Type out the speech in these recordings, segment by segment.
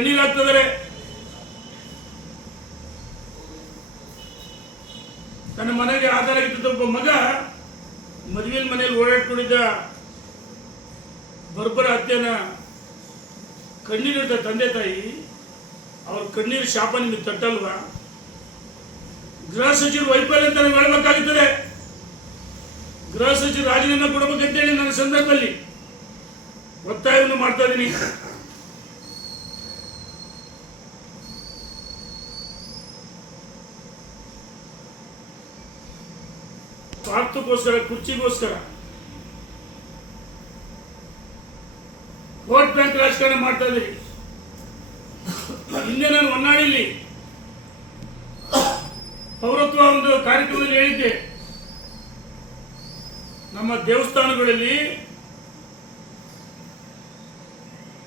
ಕಣ್ಣೀರು ತನ್ನ ಮನೆಗೆ ಆಧಾರ ಇದ್ದ ಒಬ್ಬ ಮಗ ಮದುವೆಯ ಮನೆಯಲ್ಲಿ ಓಡಾಡ್ಕೊಂಡಿದ್ದ ಬರ್ಬರ ಹತ್ಯೆನ ಕಣ್ಣೀರಿದ್ದ ತಂದೆ ತಾಯಿ, ಅವ್ರ ಕಣ್ಣೀರು ಶಾಪ ನಿಮಗೆ ತಟ್ಟಲ್ವಾ? ಗೃಹ ಸಚಿವರು ವೈಫಲ್ಯ ಅಂತ ನಾವು ಹೇಳಬೇಕಾಗುತ್ತದೆ. ಗೃಹ ಸಚಿವರು ರಾಜೀನಾಮೆ ಕೊಡಬೇಕಂತೇಳಿ ನನ್ನ ಸಂದರ್ಭದಲ್ಲಿ ಒತ್ತಾಯವನ್ನು ಮಾಡ್ತಾ ಇದ್ದೀನಿ. ಸ್ವಾರ್ಥಕ್ಕೋಸ್ಕರ, ಕುರ್ಚಿಗೋಸ್ಕರ. ವೋಟ್ ಬ್ಯಾಂಕ್ ರಾಜಕಾರಣ ಮಾಡ್ತಾ ಇದ್ದೀರಿ. ಹಿಂದೆ ನಾನು ಹೊನ್ನಾಳಿಲಿ ಪೌರತ್ವ ಒಂದು ಕಾರ್ಯಕ್ರಮದಲ್ಲಿ ಹೇಳಿದ್ದೆ. ನಮ್ಮ ದೇವಸ್ಥಾನಗಳಲ್ಲಿ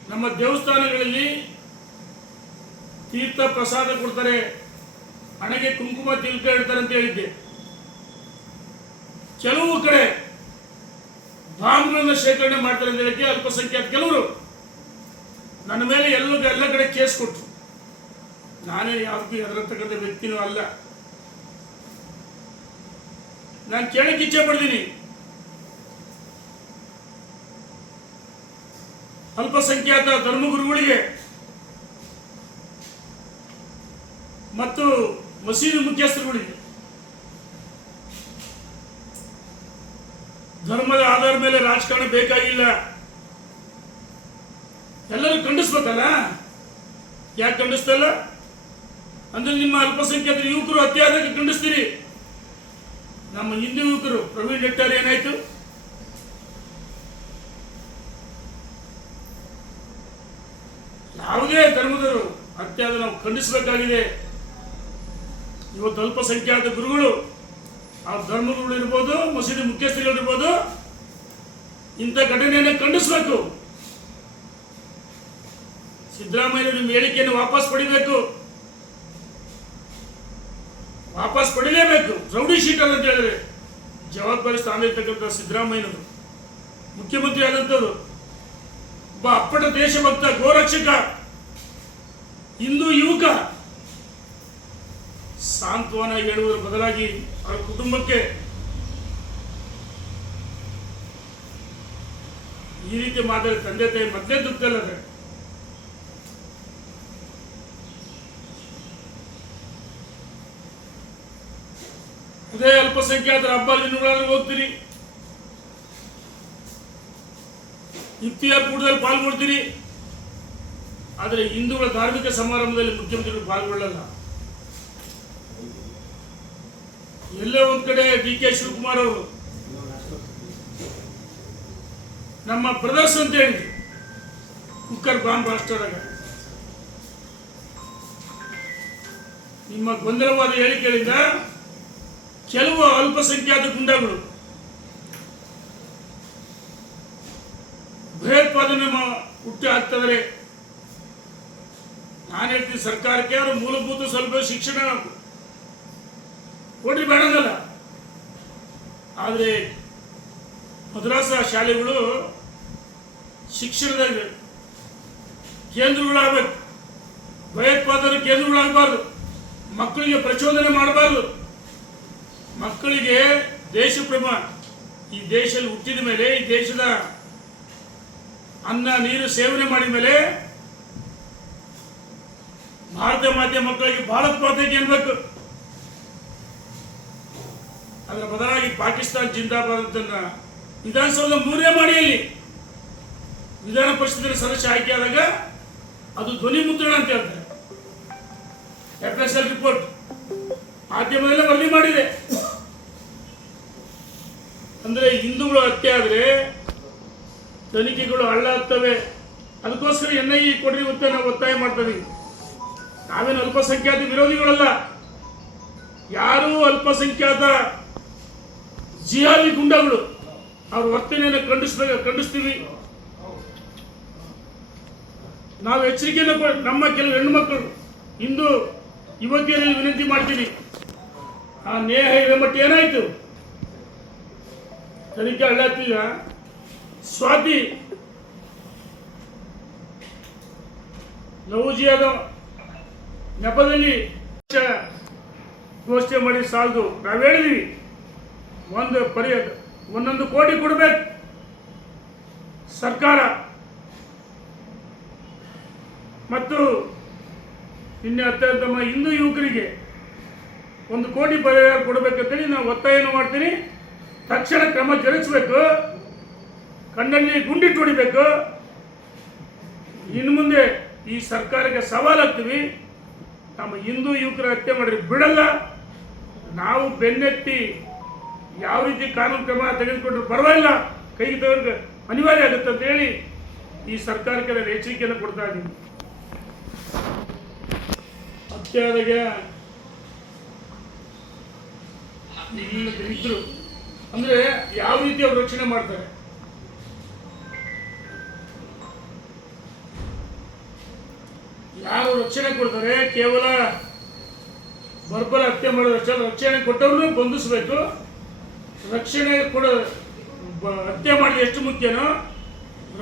ನಮ್ಮ ದೇವಸ್ಥಾನಗಳಲ್ಲಿ ತೀರ್ಥ ಪ್ರಸಾದ ಕೊಡ್ತಾರೆ. ಹಣೆಗೆ ಕುಂಕುಮ ತಿಲಕ ಇಡ್ತಾರೆ ಅಂತ ಹೇಳಿದ್ದೆ. ಕೆಲವು ಕಡೆ ಬಾಂಬ್ಗಳನ್ನು ಶೇಖರಣೆ ಮಾಡ್ತಾರೆ ಅಂತ ಹೇಳಕ್ಕೆ ಅಲ್ಪಸಂಖ್ಯಾತ ಕೆಲವರು. ನನ್ನ ಮೇಲೆ ಎಲ್ಲ ಎಲ್ಲ ಕಡೆ ಕೇಸ್ ಕೊಟ್ಟರು ನಾನೇ ಯಾವ್ದು ಅದರತಕ್ಕಂಥ ವ್ಯಕ್ತಿನೂ ಅಲ್ಲ. ನಾನು ಕೇಳಕ್ಕೆ ಇಚ್ಛೆ ಪಡ್ತೀನಿ. ಅಲ್ಪಸಂಖ್ಯಾತ ಧರ್ಮಗುರುಗಳಿಗೆ ಮತ್ತು ಮಸೀದಿ ಮುಖ್ಯಸ್ಥರುಗಳಿಗೆ ಧರ್ಮದ ಆಧಾರ ಮೇಲೆ ರಾಜಕಾರಣ ಬೇಕಾಗಿಲ್ಲ. ಎಲ್ಲರೂ ಖಂಡಿಸ್ಬೇಕಲ್ಲ? ಯಾಕೆ ಖಂಡಿಸ್ತಲ್ಲ? ಅಂದ್ರೆ ನಿಮ್ಮ ಅಲ್ಪಸಂಖ್ಯಾತ ಯುವಕರು ಅತ್ಯಾದಕ್ಕೆ ಖಂಡಿಸ್ತೀರಿ. ನಮ್ಮ ಹಿಂದೂ ಯುವಕರು, ಪ್ರವೀಣ್ ಡೆಟ್ಟಾರ್ ಏನಾಯ್ತು? ಯಾವುದೇ ಧರ್ಮದವರು ಅತ್ಯಾದ ನಾವು ಖಂಡಿಸಬೇಕಾಗಿದೆ. ಇವತ್ತು ಅಲ್ಪಸಂಖ್ಯಾತ ಗುರುಗಳು ಆ ಧರ್ಮಗಳು ಇರ್ಬೋದು, ಮಸೀದಿ ಮುಖ್ಯಸ್ಥರುಗಳಿರ್ಬೋದು ಇಂಥ ಘಟನೆಯನ್ನು ಖಂಡಿಸಬೇಕು. ಸಿದ್ದರಾಮಯ್ಯ ನಿಮ್ಮ ಹೇಳಿಕೆಯನ್ನು ವಾಪಸ್ ಪಡಿಬೇಕು. ವಾಪಸ್ ಪಡಿಲೇಬೇಕು. ರೌಡಿ ಶೀಟರ್ ಅಂತ ಹೇಳಿದ್ರೆ ಜವಾಬ್ದಾರಿ ಸ್ಥಾನ ಇರ್ತಕ್ಕಂಥ ಸಿದ್ದರಾಮಯ್ಯನವರು, ಮುಖ್ಯಮಂತ್ರಿ ಆದಂಥವ್ರು. ಒಬ್ಬ ಅಪ್ಪಟ ದೇಶಭಕ್ತ, ಗೋರಕ್ಷಕ, ಹಿಂದೂ ಯುವಕ ಸಾಂತ್ವನ ಹೇಳುವುದರ ಬದಲಾಗಿ ಅವರ ಕುಟುಂಬಕ್ಕೆ ಈ ರೀತಿ ಮಾದರಿ ತಂದೆ ತಾಯಿ ಮತ್ತೆ ದುಃಖದಲ್ಲದೆ ಅದೇ ಅಲ್ಪಸಂಖ್ಯಾತರ ಹಬ್ಬ ದಿನಗಳಾದ್ರೆ ಹೋಗ್ತೀರಿ. ಇತ್ತೀಯ ಕೂಟದಲ್ಲಿ ಪಾಲ್ಗೊಳ್ತೀರಿ. ಆದರೆ ಹಿಂದೂಗಳ ಧಾರ್ಮಿಕ ಸಮಾರಂಭದಲ್ಲಿ ಮುಖ್ಯಮಂತ್ರಿಗಳು ಪಾಲ್ಗೊಳ್ಳಲ್ಲ. ಎಲ್ಲೋ ಒಂದ್ ಕಡೆ ಡಿ ಕೆ ಶಿವಕುಮಾರ್ ಅವರು. ನಮ್ಮ ಬ್ರದರ್ಸ್ ಅಂತ ಹೇಳಿ, ಕುಕ್ಕರ್ ಬಾಂಬ್ ರಾಷ್ಟ್ರದಾಗ ನಿಮ್ಮ ಗೊಂದಲವಾದ ಹೇಳಿಕೆಗಳಿಂದ ಕೆಲವು ಅಲ್ಪಸಂಖ್ಯಾತ ಗುಂಡಗಳು ಭಯೋತ್ಪಾದನೆ ಹುಟ್ಟಿ ಹಾಕ್ತಿದ್ದಾರೆ ನಾನು ಹೇಳ್ತೀನಿ ಸರ್ಕಾರಕ್ಕೆ ಅವರು ಮೂಲಭೂತ ಸ್ವಲ್ಪ ಶಿಕ್ಷಣ ಕೊಡ್ರಿ ಬೇಡದಲ್ಲ ಆದರೆ ಮದ್ರಾಸ ಶಾಲೆಗಳು ಶಿಕ್ಷಣದ ಕೇಂದ್ರಗಳಾಗಬೇಕು. ಭಯೋತ್ಪಾದನೆ ಕೇಂದ್ರಗಳಾಗಬಾರ್ದು. ಮಕ್ಕಳಿಗೆ ಪ್ರಚೋದನೆ ಮಾಡಬಾರ್ದು. ಮಕ್ಕಳಿಗೆ ದೇಶ ಪ್ರೇಮ ಈ ದೇಶದಲ್ಲಿ ಹುಟ್ಟಿದ ಮೇಲೆ, ಈ ದೇಶದ ಅನ್ನ, ನೀರು ಸೇವನೆ ಮಾಡಿದ ಮೇಲೆ ಭಾರತ ಮಾತೆ ಮಕ್ಕಳಿಗೆ ಭಾರತ ಮಾತೆಗೆ ಅನ್ಬೇಕು ಅದರ ಬದಲಾಗಿ ಪಾಕಿಸ್ತಾನ ಜಿಂದಾಬಾದ್ ವಿಧಾನಸೌಧ ಮೂರನೇ ಮಾಡಿಯಲ್ಲಿ ವಿಧಾನ ಪರಿಷತ್ತಿನ ಸದಸ್ಯ ಆಯ್ಕೆಯಾದಾಗ ಅದು ಧ್ವನಿ ಮುದ್ರಣ ಅಂತ ಹೇಳ್ತಾರೆ. ಎಫ್ ಎಸ್ ಎಲ್ ರಿಪೋರ್ಟ್ ಮಾಧ್ಯಮದಲ್ಲೇ ವರದಿ ಮಾಡಿದೆ. ಅಂದ್ರೆ ಹಿಂದೂಗಳು ಹತ್ಯೆ ಆದ್ರೆ ತನಿಖೆಗಳು ಹಳ್ಳ ಹತ್ತವೆ ಅದಕ್ಕೋಸ್ಕರ ಎನ್ ಐ ಕೊಡ್ರಿ ಅಂತ ನಾವು ಒತ್ತಾಯ ಮಾಡ್ತೀವಿ. ನಾವೇನು ಅಲ್ಪಸಂಖ್ಯಾತ ವಿರೋಧಿಗಳಲ್ಲ. ಯಾರೂ ಅಲ್ಪಸಂಖ್ಯಾತ ಜಿಹಾದಿ ಗುಂಡಗಳು. ಅವ್ರ ವರ್ತನೆಯನ್ನು ಖಂಡಿಸ್ಬೇಕು ಖಂಡಿಸ್ತೀವಿ. ನಾವು ಎಚ್ಚರಿಕೆಯನ್ನು ನಮ್ಮ ಕೆಲವು ಹೆಣ್ಮಕ್ಳು ಇಂದು ಯುವತಿಯರಲ್ಲಿ ವಿನಂತಿ ಮಾಡ್ತೀವಿ ಆ ನೇಹ ಇದೆ ಮಟ್ಟ ಏನಾಯ್ತು? ತನಿಖೆ ಹಳ್ಳತ್ತಿಲ್ಲ ಸ್ವಾತಿ. ಲವ್ ಜಿಯಾದ ನೆಪದಲ್ಲಿ ಘೋಷಣೆ ಮಾಡಿ ಸಾಲದು. ನಾವು ಹೇಳಿದ್ವಿ. ಒಂದು ಪರಿಹಾರ ಒಂದೊಂದು ಕೋಟಿ ಕೊಡಬೇಕು. ಸರ್ಕಾರ. ಮತ್ತು ನಿನ್ನೆ ಅತ್ಯಂತ ಹಿಂದೂ ಯುವಕರಿಗೆ ಒಂದು ಕೋಟಿ ಪರಿಹಾರ ಕೊಡಬೇಕಂತೇಳಿ ನಾವು ಒತ್ತಾಯನ ಮಾಡ್ತೀನಿ. ತಕ್ಷಣ ಕ್ರಮ ಜರುಗಿಸ್ಬೇಕು. ಕಣ್ಣಲ್ಲಿ ಗುಂಡಿಟ್ಟು ಹೊಡಿಬೇಕು ಇನ್ನು ಮುಂದೆ ಈ ಸರ್ಕಾರಕ್ಕೆ ಸವಾಲಾಗ್ತೀವಿ ನಮ್ಮ ಹಿಂದೂ ಯುವಕರ ಹತ್ಯೆ ಮಾಡಿದ್ರೆ ಬಿಡಲ್ಲ. ನಾವು ಬೆನ್ನೆತ್ತಿ ಯಾವ ರೀತಿ ಕಾನೂನು ಕ್ರಮ ತೆಗೆದುಕೊಂಡ್ರು ಪರವಾಗಿಲ್ಲ. ಕೈಗೆ ತಗೊಂಡು ಅನಿವಾರ್ಯ ಆಗುತ್ತೆ ಅಂತ ಹೇಳಿ ಈ ಸರ್ಕಾರಕ್ಕೆ ನಾನು ಎಚ್ಚರಿಕೆಯನ್ನು ಕೊಡ್ತಾ ಇದ್ದೀನಿ. ಹತ್ಯೆ ಆದಾಗ ಇದ್ರು ಅಂದ್ರೆ ಯಾವ ರೀತಿ ಅವ್ರು ರಕ್ಷಣೆ ಮಾಡ್ತಾರೆ? ಯಾರು ರಕ್ಷಣೆ ಕೊಡ್ತಾರೆ? ಕೇವಲ ಬರ್ಬರ ಹತ್ಯೆ ಮಾಡೋದಷ್ಟೇ ರಕ್ಷಣೆ ಕೊಟ್ಟವ್ರನ್ನೂ ಬಂಧಿಸಬೇಕು. ರಕ್ಷಣೆ ಕೊಡ ಹತ್ಯೆ ಮಾಡಿದ ಎಷ್ಟು ಮುಖ್ಯನೋ,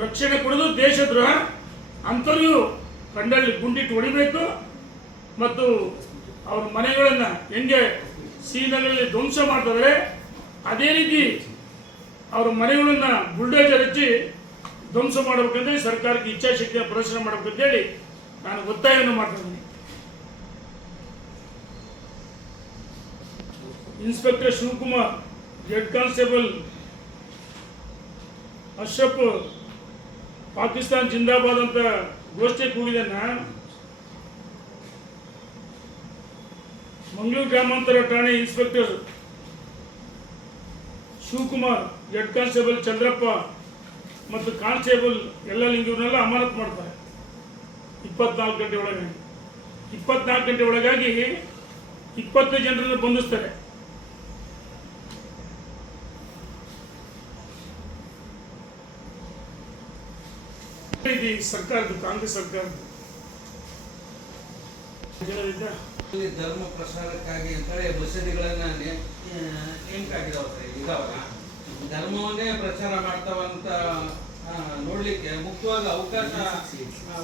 ರಕ್ಷಣೆ ಕೊಡೋದು ದೇಶದ್ರೋಹ, ಅಂಥವ್ರಿಗೂ ಕಂಡಲ್ಲಿ ಗುಂಡಿಟ್ಟು ಹೊಡಿಬೇಕು ಮತ್ತು ಅವ್ರ ಮನೆಗಳನ್ನು ಹೆಂಗೆ ಸೀನಗಳಲ್ಲಿ ಧ್ವಂಸ ಮಾಡ್ತಾರೆ ಅದೇ ರೀತಿ ಅವ್ರ ಮನೆಗಳನ್ನು ಬುಲ್ಡೇಜರ್ ಹಚ್ಚಿ ಧ್ವಂಸ ಮಾಡಬೇಕಂದ್ರೆ ಸರ್ಕಾರಕ್ಕೆ ಇಚ್ಛಾಶಕ್ತಿಯ ಪ್ರದರ್ಶನ ಮಾಡಬೇಕಂತೇಳಿ ನಾನು ಒತ್ತಾಯವನ್ನು ಮಾಡ್ತಿದ್ದೀನಿ inspector Shivakumar head constable Ashraf Pakistan ಜಿಂದಾಬಾದ್ ಅಂತ ಘೋಷಣೆ ಕೂಗಿದನ್ನ ಮಂಗಳೂರು ಗ್ರಾಮಾಂತರ ಠಾಣೆ inspector Shivakumar head constable Chandrappa ಮತ್ತು ಕಾನ್ಸ್ಟೇಬಲ್ ಎಲ್ಲ ಲಿಂಗಿವ್ರನ್ನೆಲ್ಲ ಅಮಾನತ್ ಮಾಡ್ತಾರೆ. ಇಪ್ಪತ್ನಾಲ್ಕು ಗಂಟೆ ಒಳಗಾಗಿ. ಇಪ್ಪತ್ನಾಲ್ಕು ಗಂಟೆ ಒಳಗಾಗಿ ಇಪ್ಪತ್ತು ಜನರನ್ನು ಬಂಧಿಸ್ತಾರೆ. ಸರ್ಕಾರದ್ದು ಕಾಂಗ್ರೆಸ್ ಸರ್ಕಾರದ್ದು. ಜನರಿಂದ ಧರ್ಮ ಪ್ರಸಾರಕ್ಕಾಗಿ ಅಂತೇಳಿ ಮಸೀದಿಗಳನ್ನ ನೇ- ಆ, ನೇಮಕ ಆಗಿದಾವ್ರಿ ಇದಾವಲ್ಲ? ಧರ್ಮವನ್ನೇ ಪ್ರಚಾರ ಮಾಡ್ತಾವಂತ ನೋಡ್ಲಿಕ್ಕೆ ಮುಕ್ತವಾದ ಅವಕಾಶ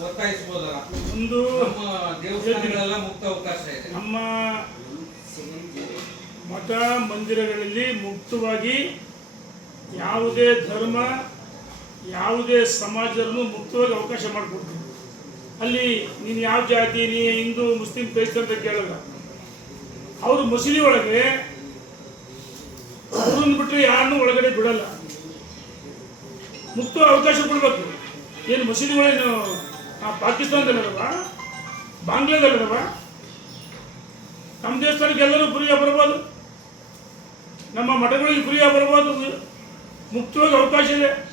ಒತ್ತಾಯಿಸಬಹುದಲ್ಲ ಒಂದು ದೇವಸ್ಥಾನಗಳೆಲ್ಲ ಮುಕ್ತ ಅವಕಾಶ ಇದೆ. ನಮ್ಮ ಮಠ ಮಂದಿರಗಳಲ್ಲಿ ಮುಕ್ತವಾಗಿ ಯಾವುದೇ ಧರ್ಮ ಯಾವುದೇ ಸಮಾಜದಲ್ಲೂ ಮುಕ್ತವಾಗಿ ಅವಕಾಶ ಮಾಡಿಕೊಡ್ತೀವಿ ಅಲ್ಲಿ ನೀನು ಯಾವ ಜಾತಿ ನೀ ಹಿಂದೂ ಮುಸ್ಲಿಂ ಕ್ರೈಸ್ತ ಅಂತ ಕೇಳಲ್ಲ. ಅವರು ಮಸೀದಿ ಒಳಗೆ ಅವ್ರನ್ನ ಬಿಟ್ಟರೆ ಯಾರನ್ನೂ ಒಳಗಡೆ ಬಿಡಲ್ಲ. ಮುಕ್ತ ಅವಕಾಶ ಕೊಡಬೇಕು. ಏನು ಮಸೀದಿ ಒಳಗೆ ಆ, ಪಾಕಿಸ್ತಾನದಲ್ಲದವ ಬಾಂಗ್ಲಾದಲ್ಲದವ ನಮ್ಮ ದೇವಸ್ಥಾನಕ್ಕೆ ಎಲ್ಲರೂ ಫ್ರೀಯಾಗಿ ಬರ್ಬೋದು. ನಮ್ಮ ಮಠಗಳಿಗೆ ಫ್ರೀಯಾಗಿ ಬರ್ಬೋದು. ಮುಕ್ತವಾಗಿ ಅವಕಾಶ ಇದೆ.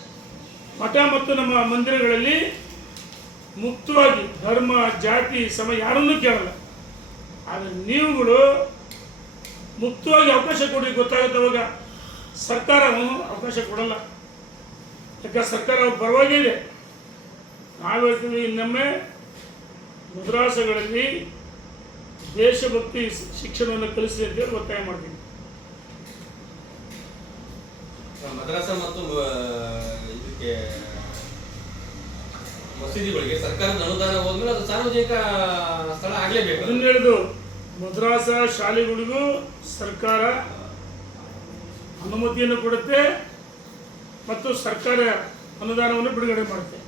ಮಠ ಮತ್ತು ನಮ್ಮ ಮಂದಿರಗಳಲ್ಲಿ ಮುಕ್ತವಾಗಿ ಧರ್ಮ, ಜಾತಿ, ಸಮ ಯಾರನ್ನೂ ಕೇಳಲ್ಲ. ಆದರೆ ನೀವುಗಳು ಮುಕ್ತವಾಗಿ ಅವಕಾಶ ಕೊಡಿ ಗೊತ್ತಾಗುತ್ತೆ ಅವಾಗ. ಸರ್ಕಾರ ಅವಕಾಶ ಕೊಡಲ್ಲ. ಯಾಕೆ? ಸರ್ಕಾರ ಅವ್ರ ಪರವಾಗಿ ಇದೆ. ನಾವು ಹೇಳ್ತೀವಿ, ಇನ್ನೊಮ್ಮೆ ಮದ್ರಾಸಗಳಲ್ಲಿ ದೇಶಭಕ್ತಿ ಶಿಕ್ಷಣವನ್ನು ಕಲಿಸಿ ಅಂತೇಳಿ ಒತ್ತಾಯ ಮಾಡ್ತೀನಿ ಮದ್ರಾಸ ಮತ್ತು ಇದಕ್ಕೆ ಮಸೀದಿಗಳಿಗೆ ಸರ್ಕಾರದ ಅನುದಾನ ಹೋದ್ಮೇಲೆ ಅದು ಸಾರ್ವಜನಿಕ ಸ್ಥಳ ಆಗ್ಲೇಬೇಕು. ಅದನ್ನ ಹೇಳಿದು ಮದ್ರಾಸ ಶಾಲೆಗಳಿಗೂ ಸರ್ಕಾರ ಅನುಮತಿಯನ್ನು ಕೊಡುತ್ತೆ ಮತ್ತು ಸರ್ಕಾರ ಅನುದಾನವನ್ನು ಬಿಡುಗಡೆ ಮಾಡುತ್ತೆ.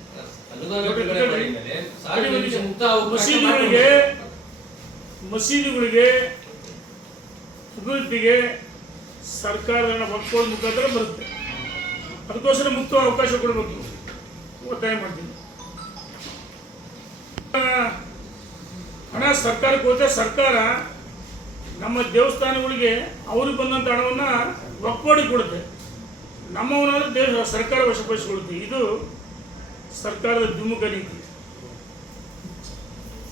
ಮಸೀದಿಗಳಿಗೆ ಮಸೀದಿಗಳಿಗೆ ಅಭಿವೃದ್ಧಿಗೆ ಸರ್ಕಾರದ ಒಪ್ಪಿಕೊಳ್ಳೋ ಮುಖಾಂತರ ಬರುತ್ತೆ. ಅದಕ್ಕೋಸ್ಕರ ಮುಕ್ತ ಅವಕಾಶ ಕೊಡಬೇಕು. ಒತ್ತಾಯ ಮಾಡ್ತೀನಿ. ಹಣ ಸರ್ಕಾರಕ್ಕೆ ಹೋದ್ರೆ ಸರ್ಕಾರ ನಮ್ಮ ದೇವಸ್ಥಾನಗಳಿಗೆ ಅವ್ರಿಗೆ ಬಂದಂಥ ಹಣವನ್ನು ಒಕ್ಕೋಡಿ ಕೊಡುತ್ತೆ. ನಮ್ಮವನಾದ್ರೆ ದೇಶ, ಸರ್ಕಾರ ವಶಪಡಿಸಿಕೊಳ್ಳುತ್ತೆ. ಇದು ಸರ್ಕಾರದ ದ್ವಿಮುಖ ನೀತಿ.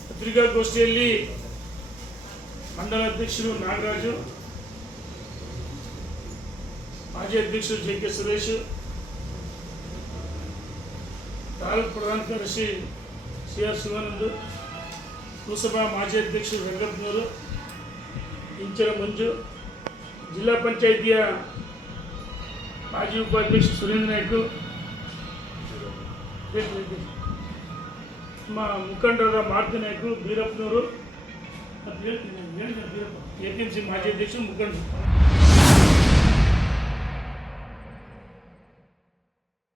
ಪತ್ರಿಕಾಗೋಷ್ಠಿಯಲ್ಲಿ ಮಂಡಲ ಅಧ್ಯಕ್ಷರು ನಾಗರಾಜು, ಮಾಜಿ ಅಧ್ಯಕ್ಷರು ಜೆ ಕೆ ಸುರೇಶ್ ತಾಲೂಕು ಪ್ರಧಾನ ಕಾರ್ಯದರ್ಶಿ ಸಿ ಆರ್ ಶಿವಾನಂದ, ಪುರಸಭಾ ಮಾಜಿ ಅಧ್ಯಕ್ಷರು ವೆಂಕಟನೂರು ಇಂಚರ ಮಂಜು, ಜಿಲ್ಲಾ ಪಂಚಾಯಿತಿಯ ಮಾಜಿ ಉಪಾಧ್ಯಕ್ಷ ಸುರೇಂದ್ರ ನಾಯ್ಕು, ನಮ್ಮ ಮುಖಂಡರಾದ ಮಾರುತಿ ನಾಯ್ಕು, ಬೀರಪ್ಪನವರು ಎ ಪಿ ಎಂ ಸಿ ಮಾಜಿ ಅಧ್ಯಕ್ಷರು, ಮುಖಂಡರು.